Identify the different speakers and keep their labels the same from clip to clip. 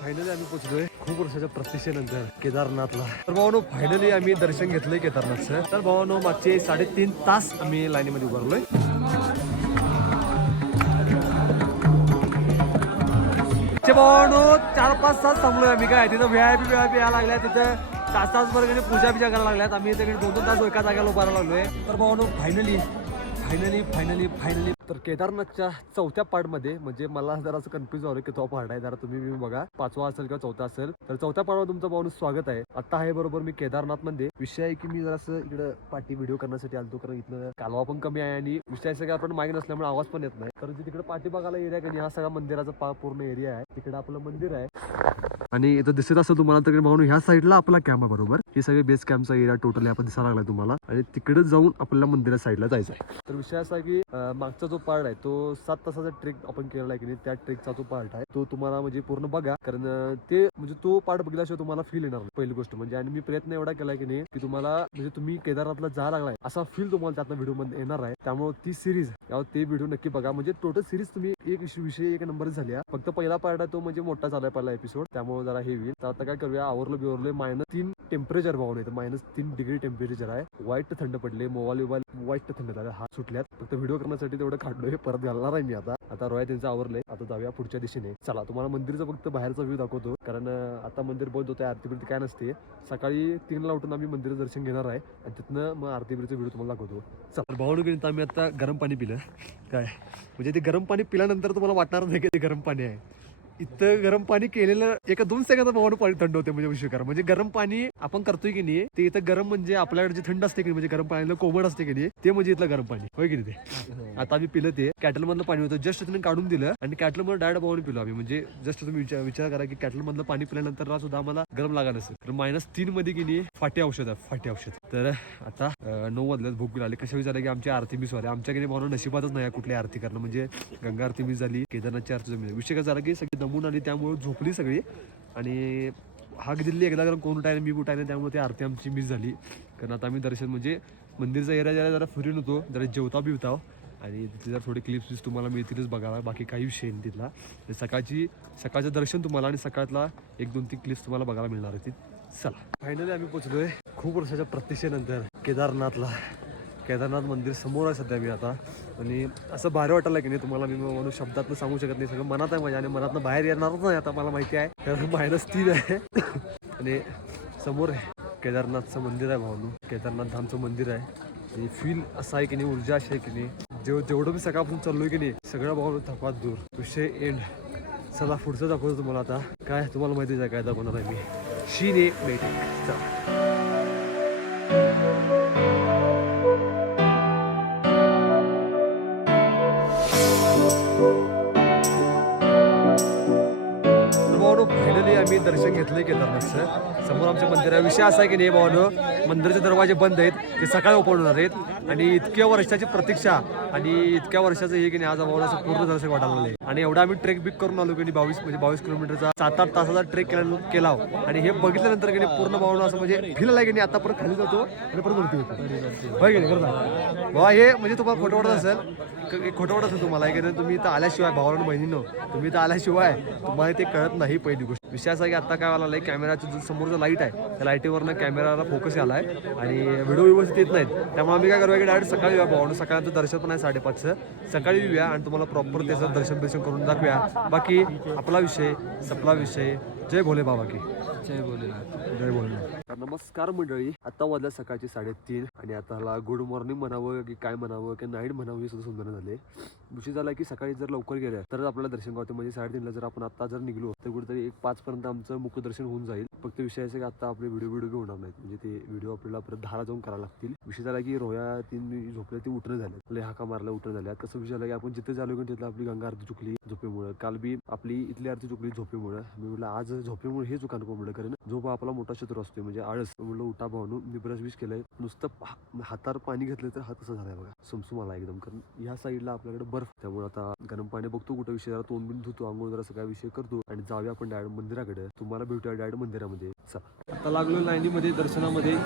Speaker 1: Finally आम्ही पोहोचलोय खूप वर्षाच्या प्रतीक्षेनंतर केदारनाथला. तर भावानो फायनली आम्ही दर्शन घेतलंय केदारनाथचं. तर भावानो मागचे साडेतीन तास आम्ही लाईनीमध्ये उभारलोय चे भावानो चार पाच तास थांबलोय आम्ही काय? तिथं V I P V I P यायला लागल्या तिथं तास तास वर्गाने पूजा बिजा करायला लागल्यात. आम्ही तिकडे दोन दोन तास एका जागेला उभारायला लागलोय. तर भावानो फायनली फायनली फायनली फायनली तर केदारनाथच्या चौथ्या पार्टमध्ये म्हणजे मला जरा असं कन्फ्युज झालं की तो पार्ट आहे. जरा तुम्ही बघा. पाचवा असेल किंवा चौथा असेल. तर चौथ्या पार्टवर तुमचं पाहून स्वागत आहे. आता आहे बरोबर मी केदारनाथमध्ये. विषय आहे की मी जरासं इकडं पाठी व्हिडिओ करण्यासाठी आलतो कारण इथलं कालवा पण कमी आहे आणि विषय सगळं आपण मागे नसल्यामुळे आवाज पण येत नाही. कारण तिकडे पाठी बघायला एरिया का हा सगळा मंदिराचा पूर्ण एरिया आहे. तिकडे आपलं मंदिर आहे. आणि इथं दिसत असं तुम्हाला तर म्हणून ह्या साईडला आपला कॅम्प आहे बरोबर. हे सगळे बेस कॅम्पचा एरिया टोटली आपण दिसायला लागलाय तुम्हाला. आणि तिकडे जाऊन आपल्याला मंदिरा साईडला जायचं आहे तर विषय असा की मागचा जो पार्ट आहे तो सात तासाचा ट्रेक आपण केलेला आहे की नाही त्या ट्रेकचा जो पार्ट आहे. तो तुम्हाला म्हणजे पूर्ण बघा कारण ते म्हणजे तो पार्ट बघितल्याशिवाय तुम्हाला फील येणार नाही पहिली गोष्ट. म्हणजे आणि मी प्रयत्न एवढा केलाय की नाही की तुम्हाला म्हणजे तुम्ही केदारनाथला जा लागलाय असा फील तुम्हाला त्यातला व्हिडिओमध्ये येणार आहे. त्यामुळे ती सिरीज यावर ते व्हिडिओ नक्की बघा. म्हणजे टोटल सिरीज तुम्ही एक विषय- एक नंबर झाली फक्त पहिला पार्ट आहे तो म्हणजे मोठा झाला पहिला एपिसोड त्यामुळे जरा हे होईल तर आता काय करूया आवरलं बिवरलं मायनस तीन टेम्परेचर भावून येतं. मायनस तीन डिग्री टेम्परेचर आहे. वाईट थंड पडले. मोबाईल विबाईल वाईट थंड झाले. हात सुटल्यात. फक्त व्हिडिओ करण्यासाठी तेवढं काढलोय. परत घालणार आहे मी आता. आता रोया त्यांचं आवरलंय. आता जाऊया पुढच्या दिशेने. चला तुम्हाला मंदिरचा फक्त बाहेरचा व्ह्यू दाखवतो. कारण आता मंदिर बंद होतं आरती बिरती काय नसते. सकाळी तीनला उठून आम्ही मंदिर दर्शन घेणार आहे. आणि तिथनं मग आरती बिरतीचा व्हिडिओ तुम्हाला दाखवतो. चला. भावणू गेली आम्ही आता गरम पाणी पिलं. काय? म्हणजे ते गरम पाणी पिल्यानंतर तुम्हाला वाटणार नाही की ते गरम पाणी आहे. इथं गरम पाणी केलेलं एका दोन सेकंदात भावानं पाणी थंड होते म्हणजे विषय म्हणजे गरम पाणी आपण करतोय की नाही ते इथं गरम म्हणजे आपल्याकडे जे थंड असते की नाही, म्हणजे गरम पाण्याला कोमट असते की नाही ते म्हणजे इथलं गरम पाणी. होय की नाही ते? आता आम्ही पिलं ते कॅटल मधलं पाणी होतं जस्ट तिने काढून दिलं आणि कॅटलमध्ये डायरेक्ट भावाने पिलो आम्ही. म्हणजे जस्ट तुम्ही विचार विचार करा की कॅटल मधलं पाणी पिल्यानंतर सुद्धा आम्हाला गरम लागा असेल तर मायनस तीन मध्ये की नाही फाटी औषध आहे फाटी औषध. तर आता नऊ वाजल्यात भूक लागली. कशा विचारलं की आमची आरती मिस झाली आमच्या की भावना नशिबातच नाही कुठली आरती करणं. म्हणजे गंगा आरती मिस झाली केदारनाथची आरती विषय काय झाला की सगळी दमून आली त्यामुळे झोपली सगळी. आणि हाक दिल्ली एकदा कारण कोण उठायला मी उठायला त्यामुळे ती आरती आमची मिस झाली. कारण आता आम्ही दर्शन म्हणजे मंदिरचा एरिया जरा जरा फिरून होतो जरा जेवता बिवता. आणि तिथे जर थोडे क्लिप्स तुम्हाला मिळतीलच बघायला बाकी काही विषय नाही तिथला. सकाळची सकाळचं दर्शन तुम्हाला आणि सकाळतला एक दोन तीन क्लिप्स तुम्हाला बघायला मिळणार आहेत. चला. फायनली आम्ही पोचलोय खूप वर्षाच्या प्रतीक्षेनंतर केदारनाथला. केदारनाथ मंदिर समोर आहे सध्या मी आता. आणि असं भारी वाटायला की नाही तुम्हाला मी म्हणून शब्दातनं सांगू शकत नाही. सगळं मनात आहे माझ्या आणि मनातनं बाहेर येणारच नाही आता मला माहिती आहे. कारण मायनस तीन आहे. आणि समोर आहे केदारनाथचं मंदिर आहे भाऊ केदारनाथ धामचं मंदिर आहे. आणि फील असा आहे की नाही ऊर्जा अशी आहे की नाही. जेव जेवढं मी सकाळपासून चाललो की नाही सगळं भाऊ थकवात दूर. विषय एंड चला पुढचं दाखवतो तुम्हाला आता. काय तुम्हाला माहितीच आहे काय दाखवणार आहे मी. शिने मेटिंग चला. केदारनाथचं समोर आमच्या मंदिर विषय असा आहे की नाही भावानो मंदिराचे दरवाजे बंद आहेत ते सकाळी ओपन होणार आहेत आणि इतक्या वर्षाची प्रतीक्षा आणि इतक्या वर्षाचं हे की नाही आज आम्हाला असं पूर्ण दर्शक वाटायला लागले आणि एवढा आम्ही ट्रेक बिक करून आलो की नाही बावीस म्हणजे बावीस किलोमीटरचा सात आठ तासाचा ट्रेक केला केला. आणि हे बघितल्यानंतर की नाही पूर्ण भावना असं म्हणजे फिल आहे की नाही आता परत खाली जातो आणि परत वरती येतो. होय की नाही भावा हे म्हणजे तुम्हाला खोटं वाटत असेल क- एक खोटं वाटत असेल तुम्हाला की तुम्ही इथं आल्याशिवाय भावाला बहिणीनं तुम्ही इथं आल्याशिवाय तुम्हाला ते कळत नाही पहिली गोष्ट. विषय असा की आता काय आला कॅमेराचं जो समोरचं लाइट आहे त्या लाईटीवरनं कॅमेराला फोकस आलाय आणि व्हिडिओ व्यवस्थित येत नाहीत. त्यामुळे आम्ही काय करूया की डायरेक्ट सकाळी येऊया भावानं सकाळचं दर्शन पण आहे साडेपाचचं. सकाळी येऊया आणि तुम्हाला प्रॉपर त्याचं दर्शन दर्शन करून दाखवूया. बाकी आपला विषय सपला विषय. जय भोले बाबा की.
Speaker 2: जय भोलेनाथ.
Speaker 1: जय भोलेनाथ. तर नमस्कार मंडळी आता वाजल्या सकाळचे साडेतीन आणि आता ह्याला गुड मॉर्निंग म्हणावं की काय म्हणावं की नाईट म्हणावं हे सुद्धा समजणं झाले विषय झाला की सकाळी जर लवकर गेल्या तर आपल्याला दर्शन गावते म्हणजे साडेतीनला जर आपण आता जर निघलो तर कुठेतरी एक पाच पर्यंत आमचं मुखदर्शन होऊन जाईल. फक्त विषय असा की आता आपले व्हिडिओ व्हिडिओ होणार नाहीत म्हणजे ते व्हिडिओ आपल्याला परत दहाला जाऊन करायला लागतील. विषय झाला की रोया तीन झोपले ते उठणं झाले. लय हाका मारला उठणं झाल्या. कसं विषय झाला की आपण जिथे झालो की तिथलं आपली गंगा आरती चुकली झोपेमुळे. काल बी आपली इथली आरती चुकली झोपेमुळे. मी म्हटलं आज झोपेमुळे हे दुकान कोंबडं करेन कारण झोप आपला मोठा शत्रू असतो म्हणजे आळस म्हटलं उठा भावनू मी ब्रश बिश केलंय. नुसतं हातावर पाणी घेतलं तर हात असं झालाय बघा. सुमसुम आला एकदम कारण ह्या साईडला आपल्याकडे बर्फ त्यामुळे आता गरम पाणी बघतो कुठं विषय जरा तोंड बिन धुतो आंघोळ जरा सगळा विषय करतो आणि जाऊया आपण डायरेक्ट मंदिराकडे. तुम्हाला भेटूया डायरेक्ट मंदिरामध्ये. चला. आता लागलो लाईनीमध्ये दर्शनामध्ये.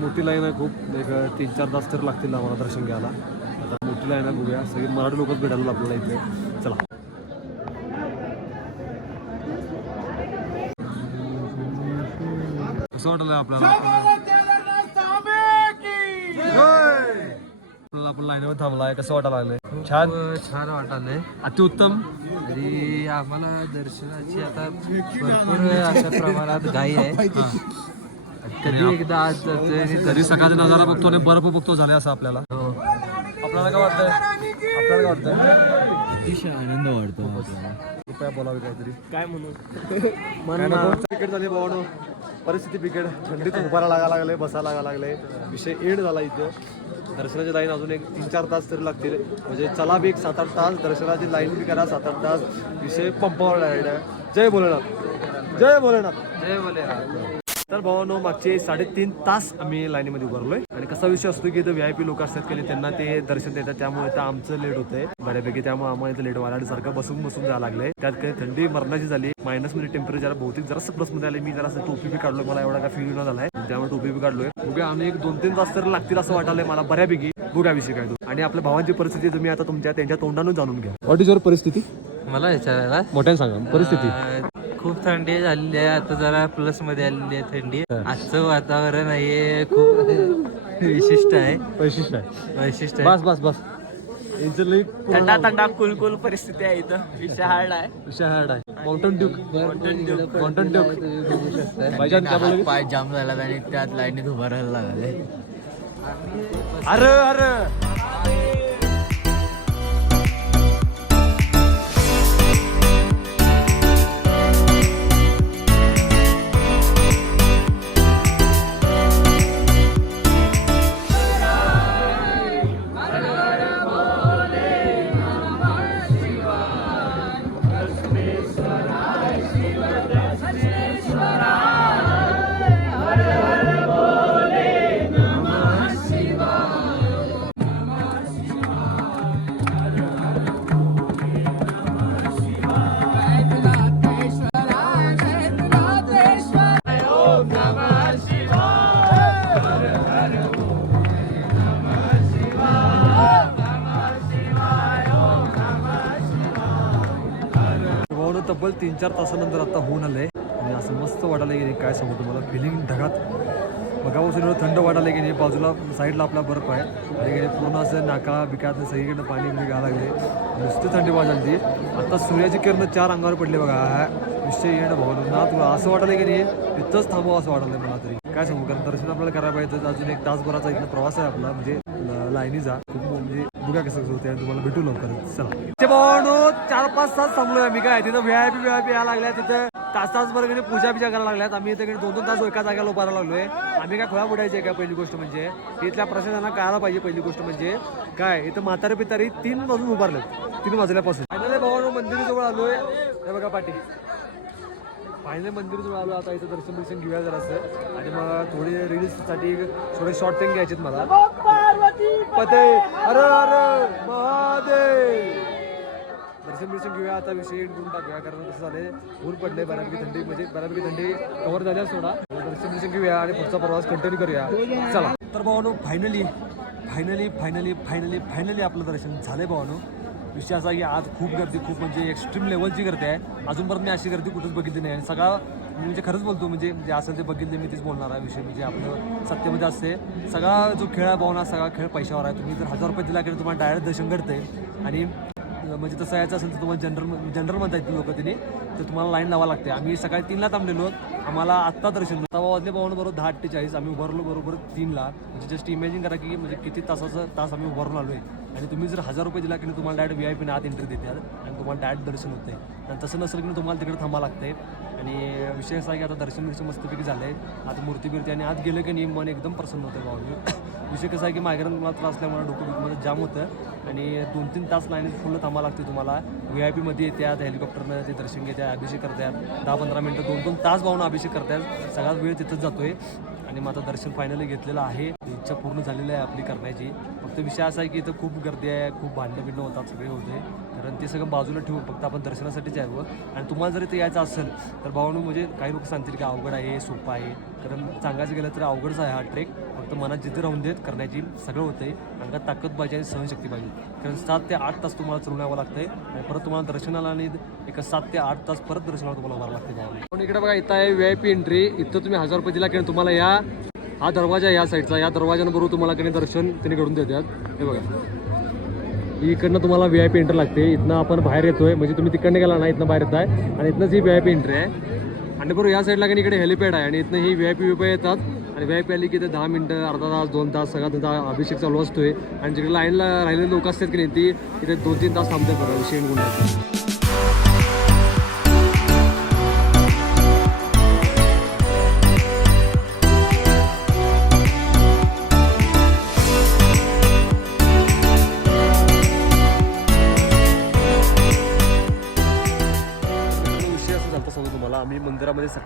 Speaker 1: मोठी लाईन आहे खूप एक तीन चार तास तर लागतील आम्हाला दर्शन घ्यायला. आता मोठी लाईन आहे बघूया. सगळी मराठी लोकच भेटायला आपल्याला इथे चला कसं वाटलं आपल्याला आपण लाईनवर थांबलाय कसं वाटायला लागलंय? छान.
Speaker 2: छान वाटालंय.
Speaker 1: अतिउत्तम
Speaker 2: आणि आम्हाला दर्शनाची आता भरपूर अशा प्रमाणात घाई आहे. कधी एकदा आज जातोय
Speaker 1: कधी सकाळचा नजारा बघतो आणि बर्फ बघतो झाले असं आपल्याला.
Speaker 2: हो.
Speaker 1: आपल्याला काय वाटतंय? आपल्याला काय वाटतंय?
Speaker 2: अतिशय आनंद वाटतो. आपल्याला
Speaker 1: कृपया बोलावे काहीतरी.
Speaker 2: काय म्हणू
Speaker 1: बिकट झाली भावानो. परिस्थिती बिकट थंडीत उभारा लागा लागले बसायला लागा लागले. विषय एड झाला इथं. दर्शनाची लाईन अजून एक तीन चार तास तरी लागतील. म्हणजे चला बी एक सात आठ तास दर्शनाची लाईन बी करा सात आठ तास. विषय पंपावर डायरेक्ट जय भोलेनाथ. जय भोलेनाथ.
Speaker 2: जय भोलेनाथ.
Speaker 1: तर भावानो मागचे साडेतीन तास आम्ही लाईनीमध्ये उभारलोय आणि कसा विषय असतो की इथं व्ही आय पी लोक असतात की त्यांना ते दर्शन देतात. त्यामुळे तर आमचं लेट होतंय. बऱ्यापैकी त्यामुळे आम्हाला इथं लेट व्हायला आणि सारखं बसून बसून जायला लागलंय. त्यात काही थंडी मरणाची झाली. मायनसमध्ये टेम्परेचर बहुतेक जरासं प्लसमध्ये आले मी जरासं टोपी बी काढलो मला एवढा काय फील न झालाय. त्यामुळे टोपी बी काढलोय. बघूया आम्ही एक दोन तीन तास तर लागतील असं वाटायलंय मला. बऱ्यापैकी बघा विषय काय तो. आणि आपल्या भावांची परिस्थिती तुम्ही आता तुमच्या त्यांच्या तोंडानं जाणून घ्या. व्हॉट इज युअर परिस्थिती?
Speaker 2: मला विचारायला
Speaker 1: मोठ्याने सांगा. परिस्थिती?
Speaker 2: खूप थंडी झालेली आहे. आता जरा प्लसमध्ये आलेली आहे थंडी. आजचं वातावरण आहे खूप विशिष्ट आहे.
Speaker 1: वैशिष्ट्य आहे.
Speaker 2: वैशिष्ट्य आहे.
Speaker 1: बस बस बस.
Speaker 2: थंडा थंडा कुलकुल परिस्थिती आहे इथं. विषय हार्ड आहे.
Speaker 1: विषय हार्ड आहे. माउंटन ड्यूक माउंटन ड्यूक
Speaker 2: पाय जाम झाला आणि त्यात लाईनीत उभा राहायला लागले.
Speaker 1: अरे अरे. तीन चार तासानंतर आता होऊन आलंय. आणि असं मस्त वाटायला की नाही काय सांगू तुम्हाला. फिलिंग ढगात. बघापासून एवढं थंड वाटायला की नाही बाजूला साईडला आपला बर्फ आहे. आणि की पूर्ण असं नाका बिकात सगळीकडनं पाणी बिणी घ्यायला लागले नुसती थंडी वाजायला ती आता सूर्याची किरण चार अंगावर पडले बघा. निश्चय येणं भाऊ. ना तुला असं वाटायला की नाही इथंच थांबवा असं वाटायलं मला तरी. काय सांगू कारण दर्शन आपल्याला करायला पाहिजे. अजून एक तासभराचा इथं प्रवास आहे आपला म्हणजे लाईनी जा. खूप म्हणजे बघा कसं कसं होते आणि तुम्हाला भेटू लवकर चला. भावानो चार पाच तास थांबलोय आम्ही काय? तिथं V I P V I P यायला लागल्या तिथं तास तास बरं कधी पूजा बिजा करायला लागल्यात. आम्ही इथे दोन दोन तास एका जागेला उभारायला लागलोय. आम्ही काय खोळा बुडायचे का पहिली गोष्ट म्हणजे इथल्या प्रशासनाला कळायला पाहिजे पहिली गोष्ट म्हणजे काय? इथं म्हातारे पितारी तीन वाजून उभारले तीन वाजल्यापासून. भाऊ भावानो मंदिराजवळ आलोय. हे बघा पाठी फायनल मंदिर जवळ आलो आता इथं दर्शन दर्शन घेऊया जरासं. आणि मग थोडी रील्ससाठी थोडे शॉर्ट टाइम घ्यायचे मला. पते अरे अरे महादेव। दर्शन बिर्शन घेऊया आता विषय घेऊन टाकूया कारण कसं झाले ऊन पडले बऱ्यापैकी थंडी म्हणजे बऱ्यापैकी थंडी कव्हर झाली सोडा. दर्शन बिर्शन घेऊया आणि पुढचा प्रवास कंटिन्यू करूया. चला. तर भावानो finally finally finally finally finally आपलं दर्शन झालंय भावानो. विषय असा की आज खूप गर्दी खूप म्हणजे एक्स्ट्रीम लेवलची गर्दी आहे. अजूनपर्यंत मी अशी गर्दी कुठंच बघितली नाही. आणि सगळा मी म्हणजे खरंच बोलतो म्हणजे जे असेल ते बघितले मी तेच बोलणार आहे. विषय म्हणजे आपलं सत्तेमध्ये असते सगळा जो खेळ आहे भावना सगळा खेळ पैशावर आहे. तुम्ही जर हजार रुपये दिला की तुम्हाला डायरेक्ट दर्शन घडते आणि म्हणजे तसं यायचं असेल तर तुम्हाला जनरल जनरल म्हणतात लोक तिने तर तुम्हाला लाईन लावा लागते. आम्ही सकाळी तीनला थांबलेलो. आम्हाला आत्ता दर्शन तवा वाजले पाहून बरोबर दहा अठ्ठेचाळीस. आम्ही उभारलो बरोबर तीनला. म्हणजे जस्ट इमॅजिन करा की म्हणजे किती तासाचा तास आम्ही उभारून आलो आहे आणि तुम्ही जर हजार रुपये दिला की तुम्हाला डायरेक्ट व्ही आय पीने आत एंट्री देतात. तुम्हाला डायरेक्ट दर्शन होते आणि तसं नसेल की तुम्हाला तिकडे थांबा लागते आणि विषय असा आहे की आता दर्शन बिर्शन मस्तपैकी झालं आहे आता मूर्ती बिर्ती आणि आत गेलं की नाही मन एकदम प्रसन्न होतं भाऊ. विषय कसा आहे की मायग्रेन मला त्रास असल्यामुळे डोकं बिकमध्ये जाम होतं. आणि दोन तीन तास लाईन फुल थांबा लागते तुम्हाला. व्ही आय पीमध्ये येतात हेलिकॉप्टरनं ते दर्शन घेतात अभिषेक करतात दहा पंधरा मिनटं दोन दोन तास भाऊन अभिषेक करतात सगळा वेळ तिथंच जातो आहे आणि माझं दर्शन फायनली घेतलेलं आहे. इच्छा पूर्ण झालेली आहे आपली करण्याची. फक्त विषय असा आहे की इथं खूप गर्दी आहे खूप भांडणं बिंडणं होतात सगळे होते कारण ते सगळं बाजूला ठेवून फक्त आपण दर्शनासाठीच यावं आणि तुम्हाला जर इथे यायचं असेल तर भावानू म्हणजे काही लोक सांगतील की अवघड आहे सोपं आहे. कारण सांगायचं गेलं तर अवघडच आहे हा ट्रेक फक्त मनात जिथे राहून देत करण्याची सगळं होतं आहे अंगात ताकद पाहिजे आणि सहनशक्ती पाहिजे. कारण सात ते आठ तास तुम्हाला चलून यावं आहे आणि परत तुम्हाला दर्शनाला आणि एक सात ते आठ तास परत दर्शनाला तुम्हाला उभारावं लागते भावानू. पण इकडे बघा इथं आहे व्ही आय पी एंट्री इथं तुम्ही हजार रुपये दिला की तुम्हाला या हा दरवाजा या साईडचा या दरवाजांबरोबर तुम्हाला कडे दर्शन त्यांनी घडून देतात. हे बघा. इकडनं तुम्हाला व्ही आय पी एंट्री लागते. इथनं आपण बाहेर येतोय. म्हणजे तुम्ही तिकडनं गेला ना इथनं बाहेर येताय. आणि इथनंच ही व्ही आय पी एंट्री आहे. आणि बरोबर या साईडला काही इकडे हेलिपॅड आहे. आणि इथनं ही व्ही आय पी व्ही येतात. आणि व्ही आय पी आली की ते दहा मिनटं अर्धा तास दोन तास सगळा त्यांचा अभिषेक चालू असतोय. आणि जिकडे लाईनला राहिलेले लोक असतात की नाही ती इथे दोन तीन तास थांबतात बघा विषय गुन्हा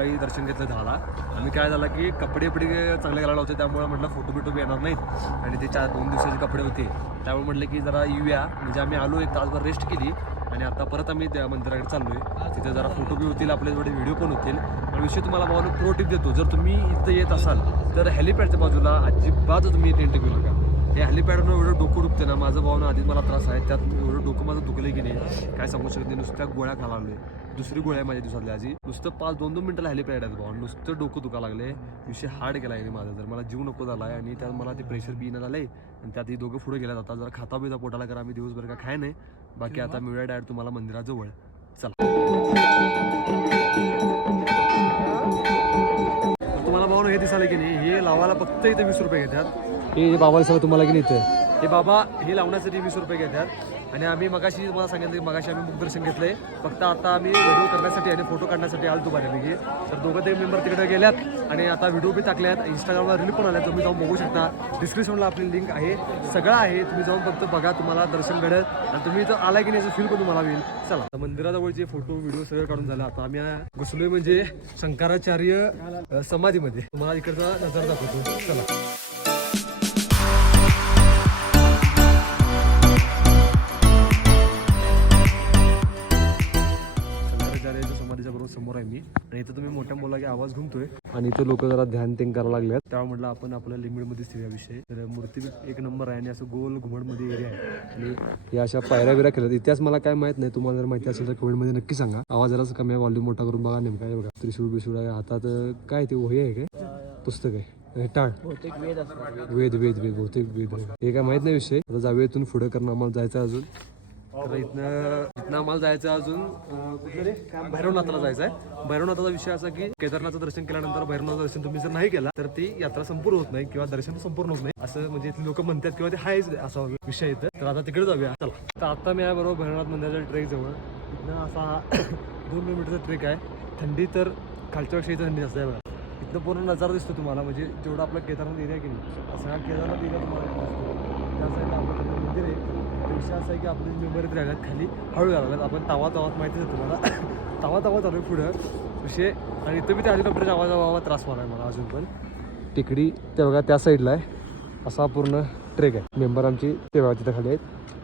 Speaker 1: सकाळी दर्शन घेतलं झाला. आम्ही काय झालं की कपडे बिडे चांगले घालायला होते त्यामुळे म्हटलं फोटो बिटो येणार नाहीत. आणि ते चार दोन दिवसाचे कपडे होते. त्यामुळे म्हटलं की जरा येऊया. म्हणजे आम्ही आलो एक तासभर रेस्ट केली. आणि आता परत आम्ही त्या मंदिराकडे चाललोय. तिथे जरा फोटो बी होतील आपले थोडे व्हिडिओ पण होतील. आणि विषय तुम्हाला भावानं प्रो टिप देतो. जर तुम्ही इथं येत असाल तर हेलिपॅडच्या बाजूला अजिबात तुम्ही टेंट घेऊ नका हे हेलिपॅडनं एवढं डोकं दुखते ना माझं भावना आधीच मला त्रास आहे. त्यात एवढं डोकं माझं दुखलं की नाही काय सांगू शकत नाही. नुसत्या गोळ्या खायला आहे दुसरी गोळ्या आहे माझ्या दिवसातल्या आजी. नुसतं पाच दोन दोन मिनटं राहिले आहेत भाऊ. नुसतं डोकं दुखा लागले. विषय हार्ड केला आहे माझा. जर मला जीव नको झाला आहे आणि त्यात मला ते प्रेशर बी येणं झालंय आणि त्यात ही दोघं पुढे गेल्या जातात जरा खाता बिजा पोटाला करा. आम्ही दिवसभर काय खाय नाही. बाकी आता मिळूया डायरेक्ट तुम्हाला मंदिराजवळ. चला. तुम्हाला भाऊ हे दिसालं की नाही हे लावायला फक्त इथे वीस रुपये घेतात. हे बाबा दिसायला तुम्हाला की नाही इथे? हे बाबा हे लावण्यासाठी वीस रुपये घेतात. आणि आम्ही मगाशी तुम्हाला सांगितलं की मगाशी आम्ही मुखदर्शन आहे फक्त आता आम्ही व्हिडिओ करण्यासाठी आणि फोटो काढण्यासाठी आलो बऱ्यापैकी तर दोघं ते मेंबर तिकडे गेल्यात आणि आता व्हिडिओ बी टाकल्यात. इंस्टाग्रामला रील पण आल्यात. तुम्ही जाऊन बघू शकता. डिस्क्रिप्शनला आपली लिंक आहे. सगळं आहे. तुम्ही जाऊन फक्त बघा. तुम्हाला दर्शन घडेल आणि तुम्ही इथं आला की नाही असं फील पण तुम्हाला होईल. चला. आता मंदिराजवळचे फोटो व्हिडिओ सगळं काढून झाला. आता आम्ही घुसलोय म्हणजे शंकराचार्य समाधीमध्ये. तुम्हाला इकडचा नजर दाखवतो. चला. मी आणि इथं तुम्ही मोठ्या मुलागे आवाज घुमतोय. आणि इथं लोक जरा ध्यान तेंग करायला लागल्यात त्यामुळे म्हटलं आपण आपल्या लिमिटमध्ये स्थिर विषय. तर मूर्ती एक नंबर आहे आणि असं गोल घुमडमध्ये एरिया आहे. आणि या अशा पायऱ्या बिऱ्या केल्यात. इतिहास मला काय माहीत नाही. तुम्हाला जर माहिती असेल तर कमेंटमध्ये नक्की सांगा. आवाज जरासं कमी आहे. वॉल्यूम मोठा करून बघा. नेमका बघा. त्रिशूळ बिशूळ आहे. हातात काय ते वही आहे काय? पुस्तक आहे. टाळ. वेद वेद वेद बहुतेक वेद. हे काय माहीत नाही विषय. आता जाऊया इथून पुढे कारण. आम्हाला जायचं अजून. तर इथनं इथनं आम्हाला जायचं अजून भैरवनाथला कुठलं रे? भैरवनाथाला जायचं आहे. भैरवनाथाचा विषय असा की केदारनाथचं दर्शन केल्यानंतर भैरवनाथ दर्शन तुम्ही जर नाही केला तर ती यात्रा संपूर्ण होत नाही किंवा दर्शन संपूर्ण होत नाही. असं म्हणजे इथले लोक म्हणतात किंवा ते हायच असा विषय इथं. तर आता तिकडे जाऊया. चला. तर आता मी आहे बरोबर भैरवनाथ मंदिराच्या ट्रेक जवळ. इथनं असा दोन किलोमीटरचा ट्रेक आहे. थंडी तर खालच्या वर्षी थंडी असते बघा. इथनं पूर्ण नजारा दिसतो तुम्हाला म्हणजे जेवढा आपला केदारनाथ एरिया की नाही? सगळा केदारनाथ एरिया तुम्हाला दिसतो. त्या साईडला आपलं मंदिर आहे. विषय असा आहे की आपले मेंबर राहिल्यात खाली हळू लागल्यात आपण तावा तावात माहितीच आहे तुम्हाला. तावा तावा आलो आहे पुढं. विषय आणि इथं बी त्या हेलिकॉप्टरच्या आवाज त्रास मला आहे मला अजून पण. टिकडी ते बघा त्या साईडला आहे. असा पूर्ण ट्रेक आहे. मेंबर आमची ते बघा तिथं खाली आहेत.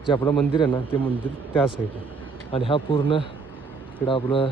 Speaker 1: जे आपलं मंदिर आहे ना ते मंदिर त्या साईडला आणि हा पूर्ण इकडं आपलं